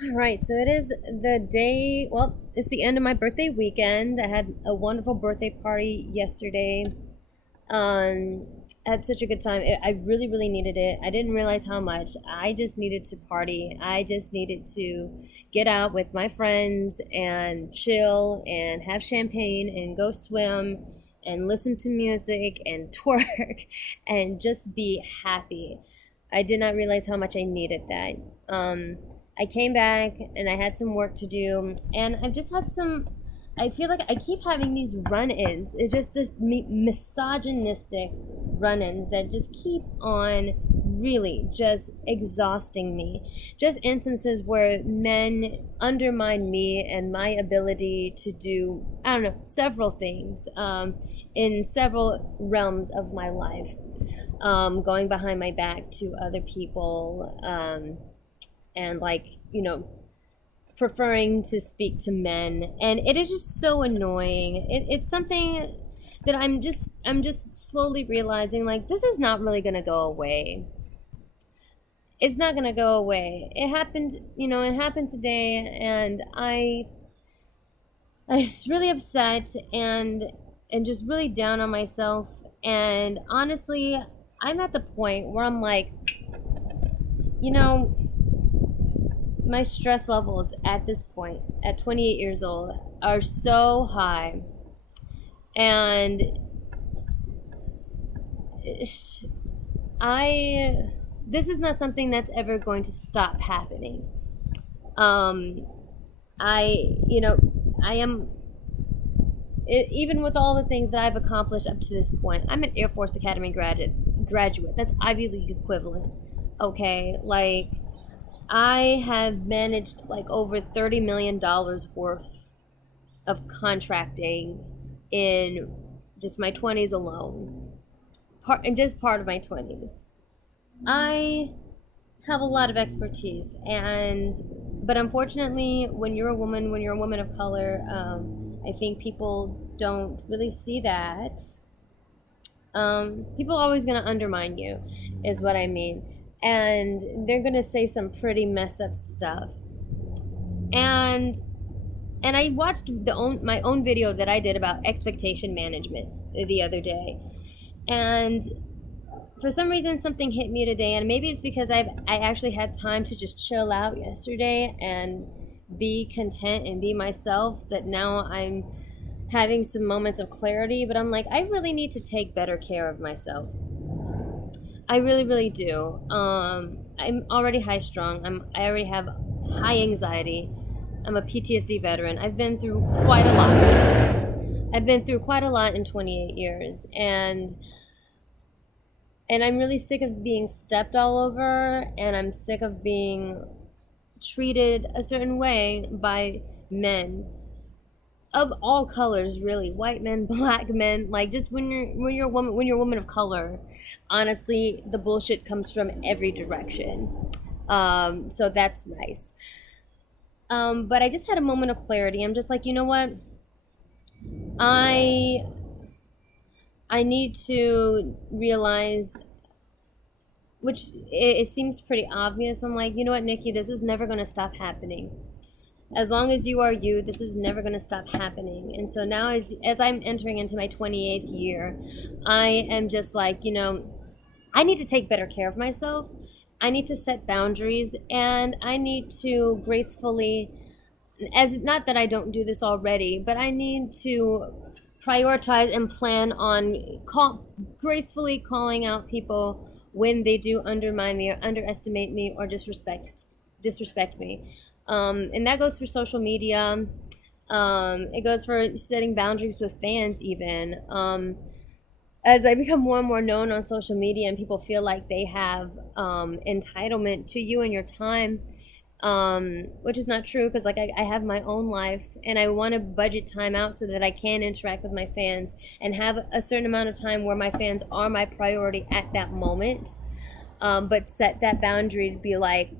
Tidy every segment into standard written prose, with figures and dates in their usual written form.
All right, so it is the day, well, it's the end of my birthday weekend. I had a wonderful birthday party yesterday. Um, I had such a good time. I really, really needed it. I didn't realize how much. I just needed to party. I just needed to get out with my friends and chill and have champagne and go swim and listen to music and twerk and just be happy. I did not realize how much I needed that. I came back and I had some work to do, and I've just had some. I feel like I keep having these run-ins. It's just this misogynistic run-ins that just keep on really just exhausting me. Just instances where men undermine me and my ability to do, I don't know, several things in several realms of my life. Going behind my back to other people, and like, preferring to speak to men, and it is just so annoying. It's something that I'm just slowly realizing, like, this is not really gonna go away. It's not gonna go away. It happened today, and I was really upset and just really down on myself. And honestly, I'm at the point where I'm like, you know my stress levels at this point, at 28 years old, are so high. And I, this is not something that's ever going to stop happening. Um, I, you know, I am, even with all the things that I've accomplished up to this point, I'm an Air Force Academy graduate. That's Ivy League equivalent. Okay. Like, I have managed like over $30 million worth of contracting in just my 20s alone, and just part of my 20s. I have a lot of expertise, and but unfortunately, when you're a woman of color, I think people don't really see that. People are always going to undermine you, is what I mean, and they're going to say some pretty messed up stuff. And I watched my own video that I did about expectation management the other day, and for some reason something hit me today, and maybe it's because I actually had time to just chill out yesterday and be content and be myself, that now I'm having some moments of clarity. But I'm like, I really need to take better care of myself. I really, really do. I'm already high strung. I already have high anxiety. I'm a PTSD veteran. I've been through quite a lot. I've been through quite a lot in 28 years, and I'm really sick of being stepped all over, and I'm sick of being treated a certain way by men of all colors, really, white men, black men. Like, just when you're a woman of color, honestly, the bullshit comes from every direction. So that's nice. But I just had a moment of clarity. I'm just like, you know what? I I need to realize, which it seems pretty obvious, but I'm like, you know what, Nikki, this is never going to stop happening. As long as you are you, this is never going to stop happening. And so now, as I'm entering into my 28th year, I am just like, I need to take better care of myself. I need to set boundaries, and I need to gracefully, as not that I don't do this already, but I need to prioritize and plan on gracefully calling out people when they do undermine me or underestimate me or disrespect me. And that goes for social media. It goes for setting boundaries with fans, even. As I become more and more known on social media, and people feel like they have entitlement to you and your time, which is not true, because like I have my own life, and I want to budget time out so that I can interact with my fans and have a certain amount of time where my fans are my priority at that moment. But set that boundary to be like,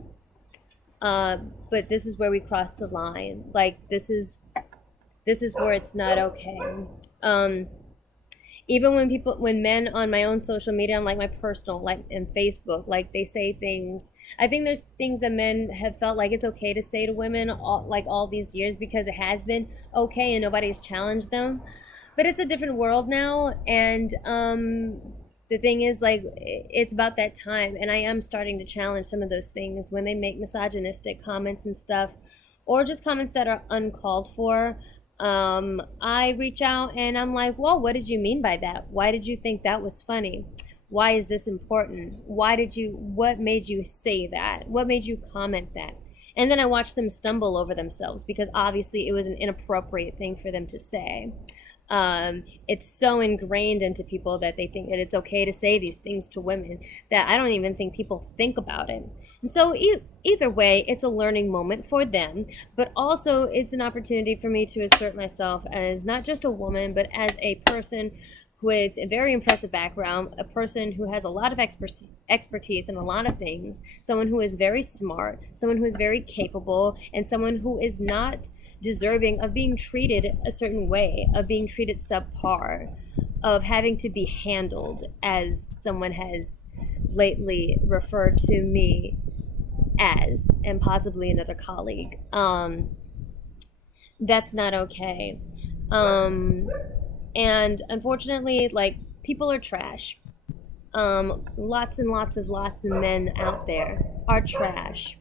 uh, but this is where we cross the line. Like, this is where it's not okay. Um, Even when men on my own social media, on like my personal, like in Facebook, like they say things. I think there's things that men have felt like it's okay to say to women all these years because it has been okay and nobody's challenged them. But it's a different world now, and the thing is, like, it's about that time, and I am starting to challenge some of those things when they make misogynistic comments and stuff, or just comments that are uncalled for. I reach out and I'm like, well, what did you mean by that? Why did you think that was funny? Why is this important? What made you say that? What made you comment that? And then I watch them stumble over themselves because obviously it was an inappropriate thing for them to say. It's so ingrained into people that they think that it's okay to say these things to women that I don't even think people think about it. And so either way, it's a learning moment for them, but also it's an opportunity for me to assert myself as not just a woman, but as a person with a very impressive background, a person who has a lot of expertise in a lot of things, someone who is very smart, someone who is very capable, and someone who is not deserving of being treated a certain way, of being treated subpar, of having to be handled, as someone has lately referred to me as, and possibly another colleague. That's not okay. Um, and unfortunately, like, people are trash. Lots and lots of men out there are trash,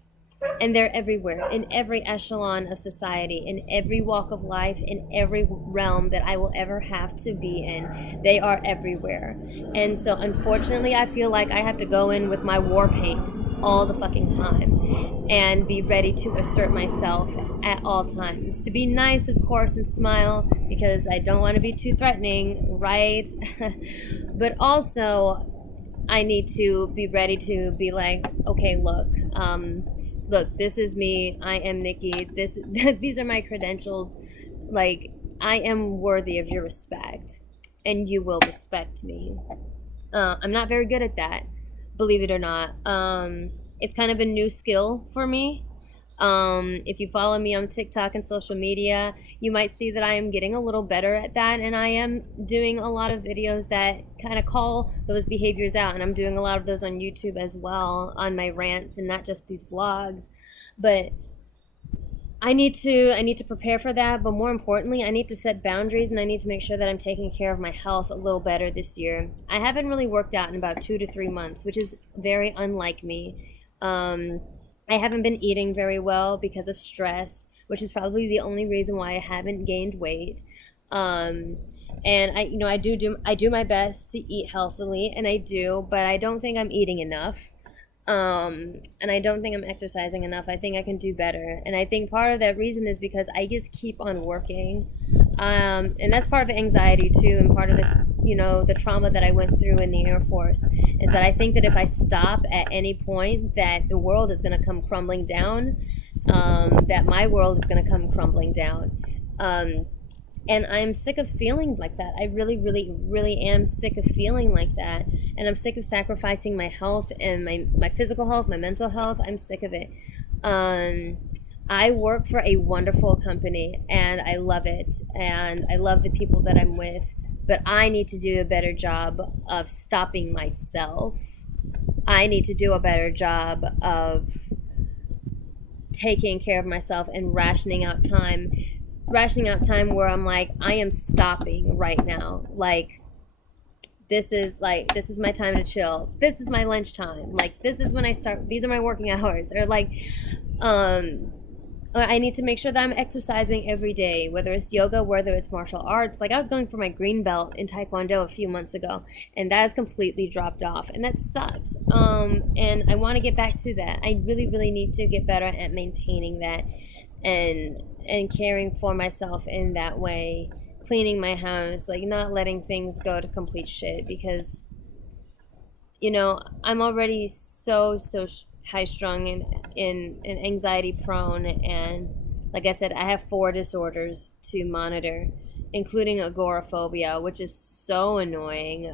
and they're everywhere, in every echelon of society, in every walk of life, in every realm that I will ever have to be in. They are everywhere. And so unfortunately, I feel like I have to go in with my war paint all the fucking time and be ready to assert myself at all times. To be nice, of course, and smile because I don't want to be too threatening, right? But also, I need to be ready to be like, okay, look, this is me. I am Nikki. These are my credentials. Like, I am worthy of your respect, and you will respect me. I'm not very good at that, believe it or not. It's kind of a new skill for me. If you follow me on TikTok and social media, you might see that I am getting a little better at that, and I am doing a lot of videos that kind of call those behaviors out, and I'm doing a lot of those on YouTube as well, on my rants and not just these vlogs. But I need to prepare for that, but more importantly, I need to set boundaries and I need to make sure that I'm taking care of my health a little better this year. I haven't really worked out in about 2 to 3 months, which is very unlike me. I haven't been eating very well because of stress, which is probably the only reason why I haven't gained weight. Um, and I do my best to eat healthily, and I do, but I don't think I'm eating enough. And I don't think I'm exercising enough. I think I can do better. And I think part of that reason is because I just keep on working. And that's part of anxiety too, and part of the trauma that I went through in the Air Force is that I think that if I stop at any point, that the world is going to come crumbling down, that my world is going to come crumbling down. Um, and I'm sick of feeling like that. I really, really, really am sick of feeling like that. And I'm sick of sacrificing my health and my physical health, my mental health. I'm sick of it. Um, I work for a wonderful company and I love it. And I love the people that I'm with. But I need to do a better job of stopping myself. I need to do a better job of taking care of myself and rationing out time where I'm like, I am stopping right now. This is my time to chill. This is my lunchtime. Like, this is when I start. These are my working hours. Or like, um, I need to make sure that I'm exercising every day, whether it's yoga, whether it's martial arts. Like, I was going for my green belt in Taekwondo a few months ago, and that has completely dropped off, and that sucks. And I want to get back to that. I really, really need to get better at maintaining that, and caring for myself in that way, cleaning my house, like not letting things go to complete shit because I'm already so high strung and anxiety prone, and like I said, I have 4 disorders to monitor, including agoraphobia, which is so annoying.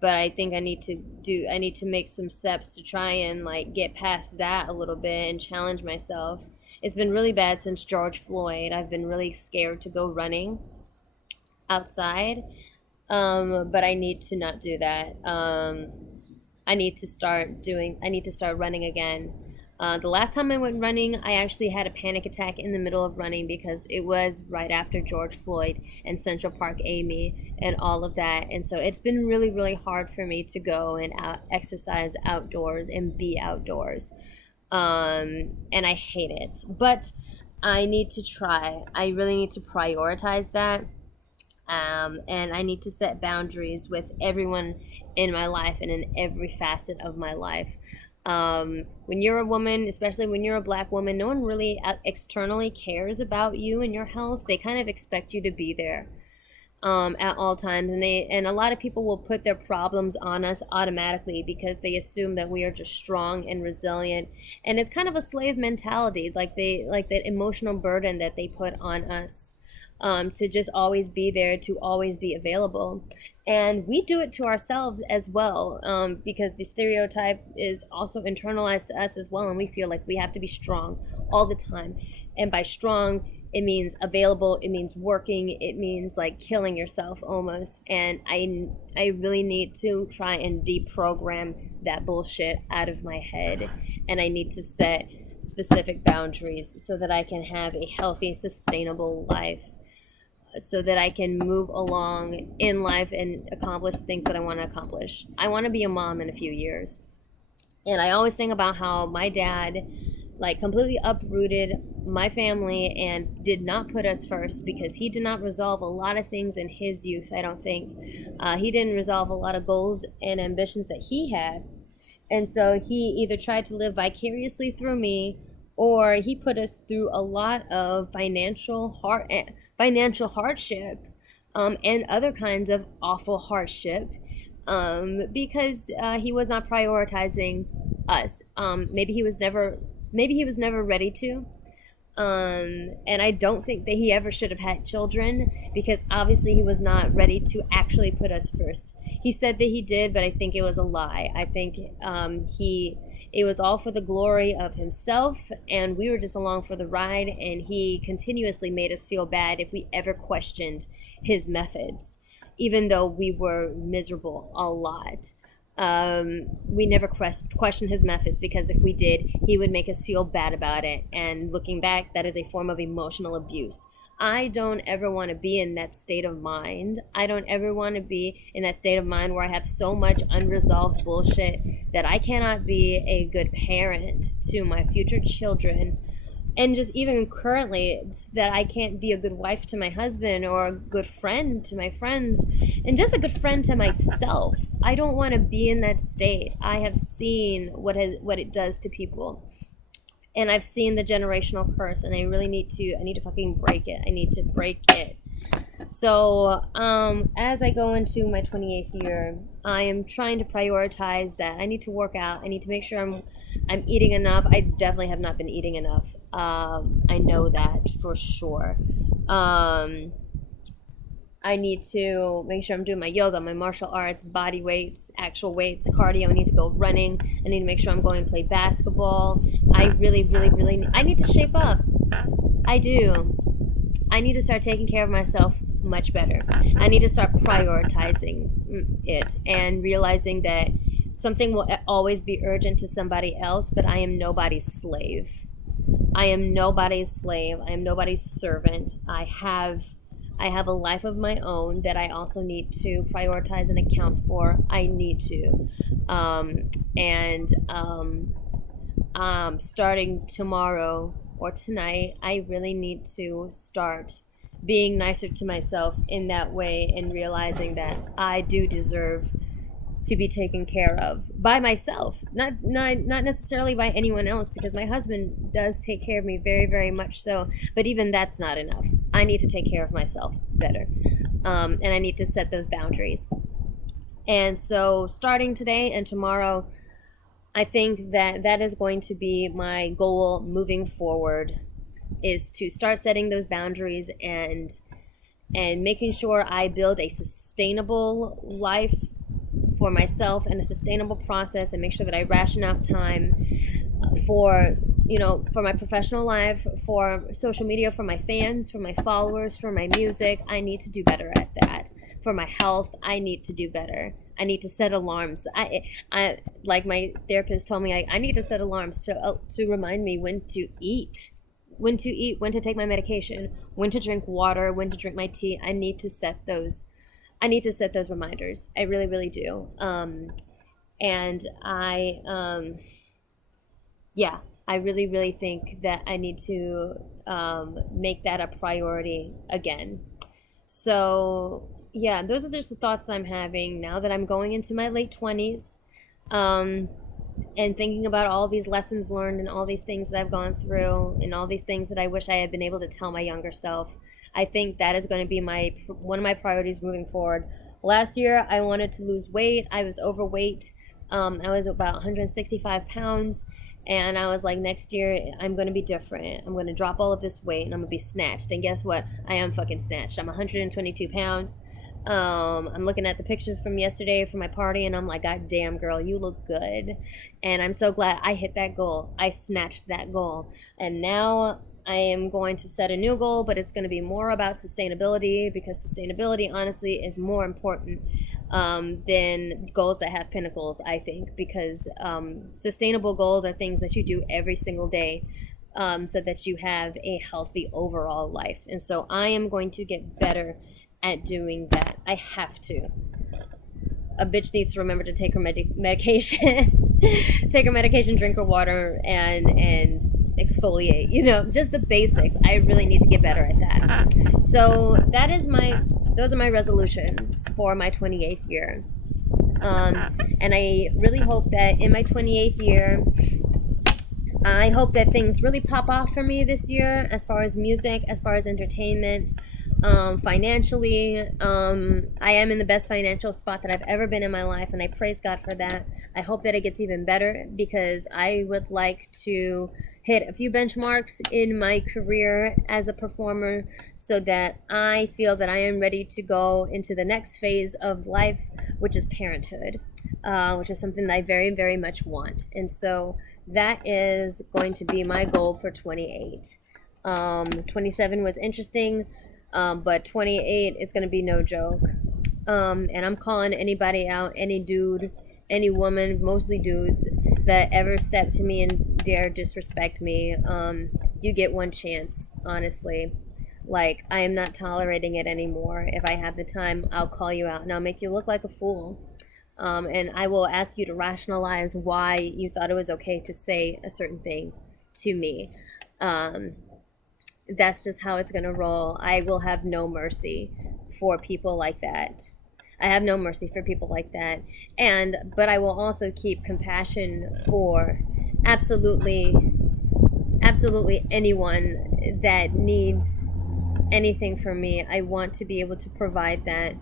But I think I need to make some steps to try and like get past that a little bit and challenge myself. It's been really bad since George Floyd. I've been really scared to go running outside. But I need to not do that. I need to start running again. The last time I went running, I actually had a panic attack in the middle of running because it was right after George Floyd and Central Park Amy and all of that. And so it's been really, really hard for me to go and exercise outdoors and be outdoors. And I hate it. But I need to try. I really need to prioritize that. And I need to set boundaries with everyone in my life and in every facet of my life. When you're a woman, especially when you're a black woman, no one really externally cares about you and your health. They kind of expect you to be there at all times, and a lot of people will put their problems on us automatically because they assume that we are just strong and resilient, and it's kind of a slave mentality, like that emotional burden that they put on us, to just always be there, to always be available. And we do it to ourselves as well, because the stereotype is also internalized to us as well, and we feel like we have to be strong all the time. And by strong, it means available, it means working, it means like killing yourself almost. And I really need to try and deprogram that bullshit out of my head, and I need to set specific boundaries so that I can have a healthy, sustainable life, so that I can move along in life and accomplish things that I want to accomplish. I want to be a mom in a few years. And I always think about how my dad like completely uprooted my family and did not put us first because he did not resolve a lot of things in his youth. I don't think he didn't resolve a lot of goals and ambitions that he had, and so he either tried to live vicariously through me, or he put us through a lot of financial hardship, and other kinds of awful hardship, because he was not prioritizing us. Maybe he was never ready to. And I don't think that he ever should have had children because obviously he was not ready to actually put us first. He said that he did, but I think it was a lie. I think it was all for the glory of himself, and we were just along for the ride, and he continuously made us feel bad if we ever questioned his methods, even though we were miserable a lot. We never questioned his methods because if we did, he would make us feel bad about it. And looking back, that is a form of emotional abuse. I don't ever want to be in that state of mind. I don't ever want to be in that state of mind where I have so much unresolved bullshit that I cannot be a good parent to my future children, and just even currently that I can't be a good wife to my husband or a good friend to my friends, and just a good friend to myself. I don't want to be in that state. I have seen what it does to people, and I've seen the generational curse, and I need to fucking break it. I need to break it. So as I go into my 28th year, I am trying to prioritize that. I need to work out. I need to make sure I'm eating enough. I definitely have not been eating enough. I know that for sure. I need to make sure I'm doing my yoga, my martial arts, body weights, actual weights, cardio. I need to go running. I need to make sure I'm going to play basketball. I really, really, really I need to shape up. I do. I need to start taking care of myself much better. I need to start prioritizing it and realizing that something will always be urgent to somebody else, but I am nobody's slave. I am nobody's slave. I am nobody's servant. I have a life of my own that I also need to prioritize and account for. I need to. Starting tomorrow or tonight, I really need to start being nicer to myself in that way and realizing that I do deserve to be taken care of by myself, not necessarily by anyone else, because my husband does take care of me very, very much so, but even that's not enough. I need to take care of myself better, and I need to set those boundaries. And so starting today and tomorrow, I think that is going to be my goal moving forward, is to start setting those boundaries and making sure I build a sustainable life for myself and a sustainable process, and make sure that I ration out time for for my professional life, for social media, for my fans, for my followers, for my music, I need to do better at that. For my health, I need to do better. I need to set alarms. I like my therapist told me, I need to set alarms to remind me when to take my medication, when to drink water, when to drink my tea. I need to set those. I need to set those reminders. I really, really do. And yeah, I really, really think that I need to make that a priority again. So, yeah, those are just the thoughts that I'm having now that I'm going into my late 20s, um, and thinking about all these lessons learned and all these things that I've gone through and all these things that I wish I had been able to tell my younger self. I think that is going to be one of my priorities moving forward. Last year, I wanted to lose weight. I was overweight. I was about 165 pounds, and I was like, next year I'm going to be different. I'm going to drop all of this weight and I'm going to be snatched. And guess what? I am fucking snatched. I'm 122 pounds. I'm looking at the pictures from yesterday from my party, and I'm like, God damn, girl, you look good. And I'm so glad I hit that goal. I snatched that goal. And now I am going to set a new goal, but it's going to be more about sustainability, because sustainability, honestly, is more important than goals that have pinnacles, I think, because sustainable goals are things that you do every single day. So that you have a healthy overall life. And so I am going to get better at doing that. I have to. A bitch needs to remember to take her medication, take her medication, drink her water, and exfoliate. Just the basics. I really need to get better at that. So those are my resolutions for my 28th year. And I really hope that in my 28th year, I hope that things really pop off for me this year, as far as music, as far as entertainment, financially. I am in the best financial spot that I've ever been in my life, and I praise God for that. I hope that it gets even better, because I would like to hit a few benchmarks in my career as a performer, so that I feel that I am ready to go into the next phase of life, which is parenthood. Which is something that I very, very much want. And so that is going to be my goal for 28. 27 was interesting, but 28 is going to be no joke. And I'm calling anybody out, any dude, any woman, mostly dudes, that ever step to me and dare disrespect me. You get one chance, honestly. Like, I am not tolerating it anymore. If I have the time, I'll call you out and I'll make you look like a fool. And I will ask you to rationalize why you thought it was okay to say a certain thing to me. That's just how it's going to roll. I will have no mercy for people like that. I have no mercy for people like that. But I will also keep compassion for absolutely, absolutely anyone that needs anything from me. I want to be able to provide that.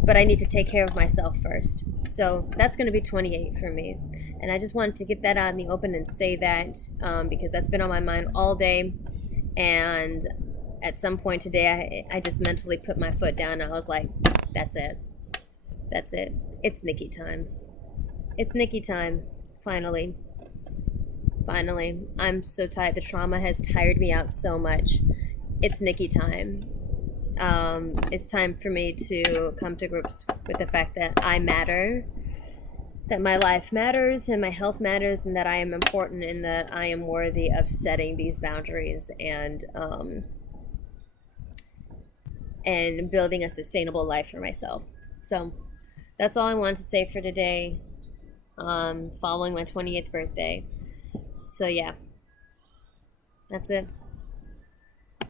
But I need to take care of myself first. So that's going to be 28 for me. And I just wanted to get that out in the open and say that, because that's been on my mind all day. And at some point today, I just mentally put my foot down. And I was like, that's it. That's it. It's Nikki time. It's Nikki time. Finally. Finally. I'm so tired. The trauma has tired me out so much. It's Nikki time. It's time for me to come to grips with the fact that I matter, that my life matters and my health matters, and that I am important, and that I am worthy of setting these boundaries and building a sustainable life for myself. So that's all I wanted to say for today, following my 28th birthday. So yeah, that's it.